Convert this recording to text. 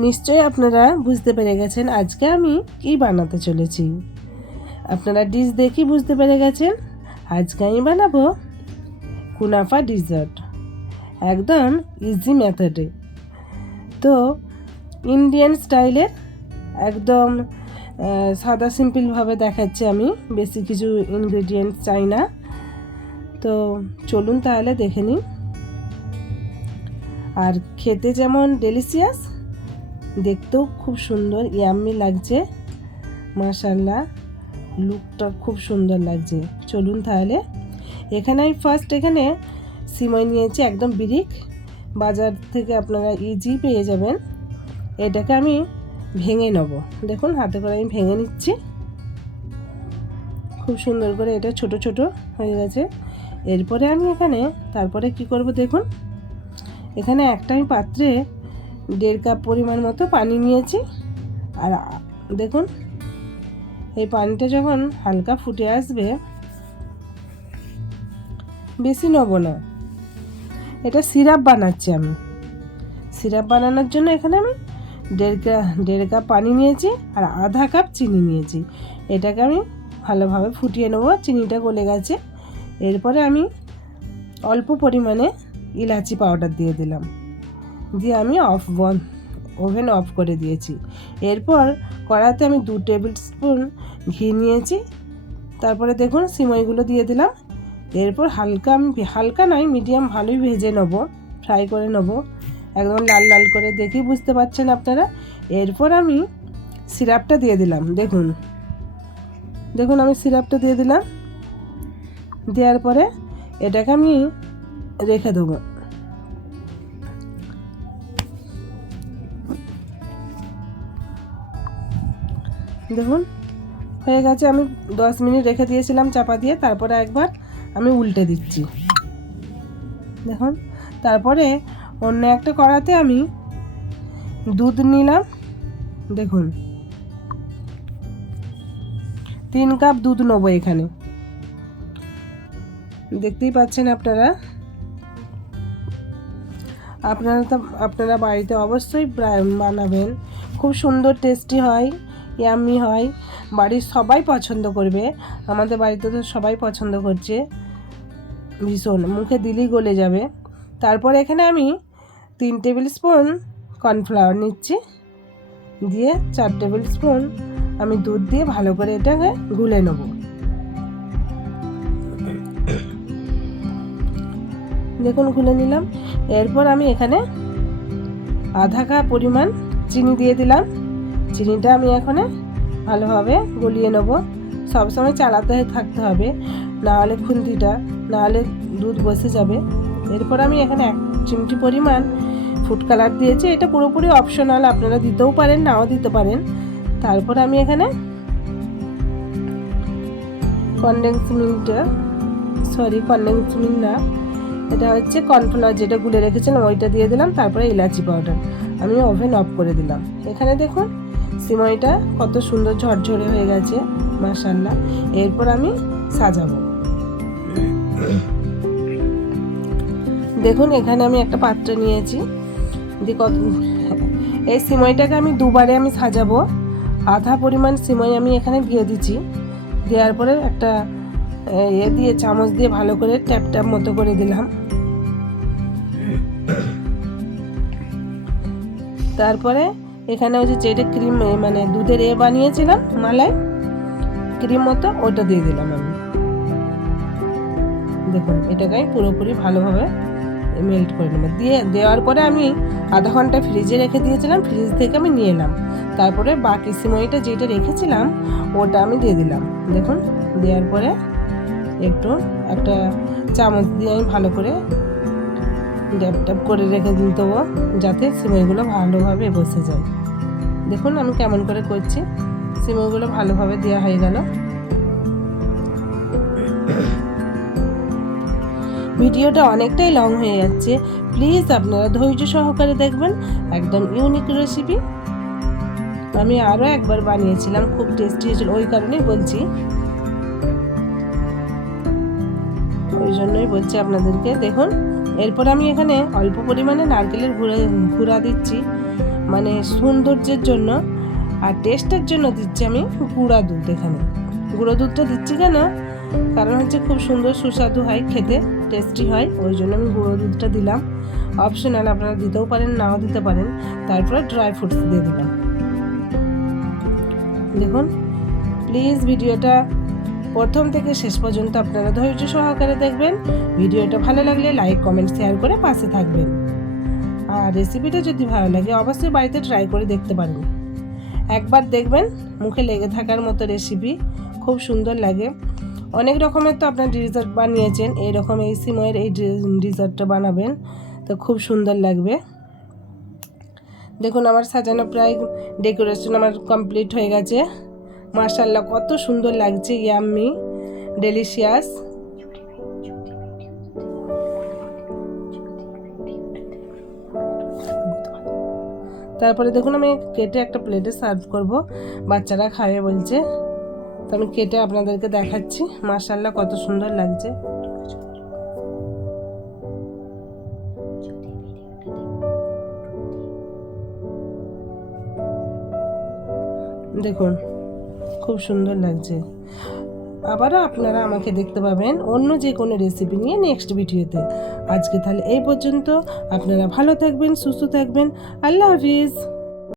নিশ্চয়ই আপনারা বুঝতে পেরে গেছেন আজকে আমি কি বানাতে চলেছি। আপনারা ডিশ দেখি বুঝতে পেরে গেছেন। আজকে আমি বানাবো কুনাফা ডিজার্ট, একদম ইজি মেথডে। তো ইন্ডিয়ান স্টাইলের একদম সাদা সিম্পলভাবে দেখাচ্ছি আমি, বেশি কিছু ইনগ্রেডিয়েন্টস চাই না। তো চলুন তাহলে দেখে নিন। আর খেতে যেমন ডেলিশিয়াস, দেখতেও খুব সুন্দর, ইয়াম্মি লাগছে, মাশাআল্লাহ লুকটা খুব সুন্দর লাগছে। চলুন তাহলে। এখানে আমি এখানে সিমই নিয়েছি, একদম বিরিক, বাজার থেকে আপনারা ইজি পেয়ে যাবেন। এটাকে আমি ভেঙে নেব। দেখুন হাতে করে আমি ভেঙে নিচ্ছি খুব সুন্দর করে। এটা ছোট ছোট হয়ে গেছে। এরপরে আমি তারপরে কি করব দেখুন। এখানে আমি পাত্রে 1.5 কাপ পরিমাণ মতো পানি নিয়েছি। আর দেখুন এই পানিটা যখন হালকা ফুটে আসবে, বেশি নেব না, এটা সিরাপ বানাচ্ছি আমি। সিরাপ বানানোর জন্য এখানে আমি 1.5 কাপ পানি নিয়েছি আর আধা কাপ চিনি নিয়েছি। এটাকে আমি ভালোভাবে ফুটিয়ে নেব। চিনিটা গলে গেছে। এরপরে আমি অল্প পরিমাণে ইলাচি পাউডার দিয়ে দিলাম, দিয়ে আমি ওভেন অফ করে দিয়েছি। এরপর কড়াতে আমি 2 টেবিল স্পুন ঘি নিয়েছি। তারপরে দেখুন সিমইগুলো দিয়ে দিলাম। এরপর হালকা নয়, মিডিয়াম ভালোই ভেজে নেব, ফ্রাই করে নেব, একদম লাল লাল করে। দেখেই বুঝতে পারছেন আপনারা। এরপর আমি সিরাপটা দিয়ে দিলাম। দেখুন আমি সিরাপটা দিয়ে দিলাম। দেওয়ার পরে এটাকে আমি রেখে দেবো। দেখুন হয়ে গেছে। আমি 10 মিনিট রেখে দিয়েছিলাম চাপা দিয়ে। তারপরে একবার আমি উল্টে দিচ্ছি। দেখুন তারপরে অন্য একটা কড়াতে আমি দুধ নিলাম। দেখুন 3 কাপ দুধ নেবো এখানে, দেখতেই পাচ্ছেন আপনারা। আপনারা বাড়িতে অবশ্যই বানাবেন, খুব সুন্দর টেস্টি হয়, ইয়াম্মি হয়, বাড়ির সবাই পছন্দ করবে। আমাদের বাড়িতে তো সবাই পছন্দ করছে ভীষণ, মুখে দিলেই গলে যাবে। তারপর এখানে আমি 3 টেবিল স্পুন কর্নফ্লাওয়ার নিচ্ছি, দিয়ে 4 টেবিল স্পুন আমি দুধ দিয়ে ভালো করে এটাকে গুলে নেব। দেখুন গুলে নিলাম। এরপর আমি এখানে আধা কাপ পরিমাণ চিনি দিয়ে দিলাম। চিনিটা আমি এখানে ভালোভাবে গলিয়ে নেব। সবসময় চালাতে থাকতে হবে, নাহলে নাহলে দুধ বসে যাবে। এরপর আমি এখানে 1 চিমটি পরিমাণ ফুড কালার দিয়েছি। এটা পুরোপুরি অপশনাল, আপনারা দিতেও পারেন, নাও দিতে পারেন। তারপর আমি এখানে কনডেন্স মিল্ক না, এটা হচ্ছে কর্নফ্লাওয়ার যেটা গুলে রেখেছিলাম, ওইটা দিয়ে দিলাম। তারপরে ইলাচি পাউডার। আমি ওভেন অফ করে দিলাম। এখানে দেখুন সিমইটা কত সুন্দর ঝরঝরে হয়ে গেছে, মাশাআল্লাহ। এরপর আমি সাজাবো। দেখুন এখানে আমি একটা পাত্র নিয়েছি। এই সিমইটাকে আমি দুবারে আমি সাজাবো। আধা পরিমাণ সিমই আমি এখানে দিয়ে দিচ্ছি। দেওয়ার পরে একটা দিয়ে চামচ দিয়ে ভালো করে ট্যাপ মতো করে দিলাম। তারপরে এখানে ওই যে যেটা ক্রিম মানে দুধের বানিয়েছিলাম, মালাই ক্রিম মতো, ওটা দিয়ে দিলাম আমি। দেখুন এটাকে আমি পুরোপুরি ভালোভাবে মেল্ট করে নেব। দেওয়ার পরে আমি আধা ঘন্টা ফ্রিজে রেখে দিয়েছিলাম। ফ্রিজ থেকে আমি নিয়ে এলাম। তারপরে বাকি সিমইটা যেটা রেখেছিলাম ওটা আমি দিয়ে দিলাম। দেখুন দেওয়ার পরে একটা চামচ দিয়ে আমি ভালো করে ড্যাপ করে রেখে দেবো, যাতে সিমইগুলো ভালোভাবে বসে যায়। দেখুন আমি কেমন করে করছি। সিমইগুলো ভালোভাবে দেওয়া হয়ে গেল। ভিডিওটা অনেকটাই লং হয়ে যাচ্ছে, প্লিজ আপনারা ধৈর্য সহকারে দেখবেন। একদম ইউনিক রেসিপি। আমি আরও একবার বানিয়েছিলাম, খুব টেস্টি হয়েছিল, ওই কারণেই বলছি, ওই জন্যই বলছি আপনাদেরকে। দেখুন এরপর আমি এখানে অল্প পরিমাণে নারকেলের গুঁড়া দিচ্ছি। মানে সৌন্দর্যের জন্য আর টেস্টের জন্য দিচ্ছি আমি গুঁড়া দুধ। এখানে গুঁড়ো দুধটা দিচ্ছি কেন, কারণ হচ্ছে খুব সুন্দর সুস্বাদু হয়, খেতে টেস্টি হয়, ওই জন্য আমি গুঁড়ো দুধটা দিলাম। অপশনাল, আপনারা দিতেও পারেন নাও দিতে পারেন। তারপরে ড্রাই ফ্রুটস দিয়ে দিলাম। দেখুন, প্লিজ ভিডিওটা প্রথম থেকে শেষ পর্যন্ত আপনারা ধৈর্য সহকারে দেখবেন। ভিডিওটা ভালো লাগলে লাইক কমেন্ট শেয়ার করে পাশে থাকবেন। আর রেসিপিটা যদি ভালো লাগে অবশ্যই বাড়িতে ট্রাই করে দেখতে পারেন। একবার দেখবেন মুখে লেগে থাকার মতো রেসিপি, খুব সুন্দর লাগে। অনেক রকমের তো আপনার ডিজার্ট বানিয়েছেন, এইরকম এই সিময়ের এই ডিজার্টটা বানাবেন তো খুব সুন্দর লাগবে। দেখুন আমার সাজানো প্রায় ডেকোরেশন আমার কমপ্লিট হয়ে গেছে। মাশাআল্লাহ কত সুন্দর লাগছে, ইয়াম্মি ডেলিশিয়াস। তারপরে দেখুন আমি কেটে একটা প্লেটে সার্ভ করব, বাচ্চারা খাবে বলছে, তো আমি কেটে আপনাদেরকে দেখাচ্ছি। মাশাআল্লাহ কত সুন্দর লাগছে। দেখুন খুব সুন্দর লাগছে। আবারও আপনারা আমাকে দেখতে পাবেন অন্য যে কোনো রেসিপি নিয়ে নেক্সট ভিডিওতে। আজকে তাহলে এই পর্যন্ত। আপনারা ভালো থাকবেন, সুস্থ থাকবেন। আল্লাহ হাফিজ।